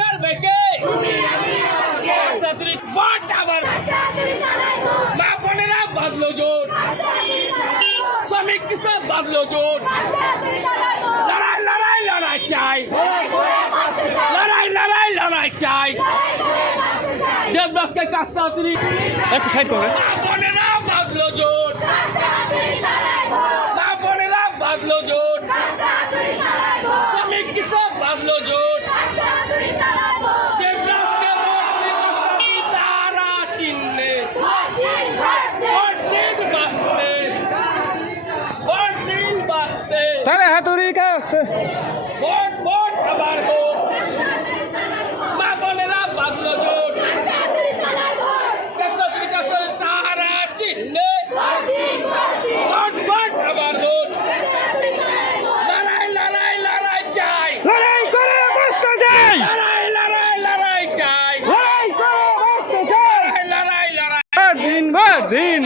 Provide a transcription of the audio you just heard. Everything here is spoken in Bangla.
লড়বে কে ভোট আবার মা বোনেরা বাঁধলো জোট শ্রমিক কিসে বাঁধলো জোট লড়াই লড়াই লড়াই চাই লড়াই লড়াই লড়াই চাই দেবদাসকে কাজ তাড়াতাড়ি একটু সাইড করে মা বোনেরা বাঁধলো জোট মা বোনেরা বাঁধলো জোট শ্রমিক কিসে বাঁধলো জোট দেবদাসকে তারা চিনলে ভোট দিন বাঁচতে ভোট দিন বাঁচতে তাহলে হাতুড়ি কাজ ভোট ভোট আবার ভোট মা বোনেরা বাঁধলো জোট তারা চিনলে ভোট ভোট আবার ভোট লড়াই লড়াই লড়াই চাই লড়াই করে বাঁচতে চাই লড়াই লড়াই লড়াই চাই লড়াই করে বাঁচতে চাই লড়াই লড়াই দিন দিন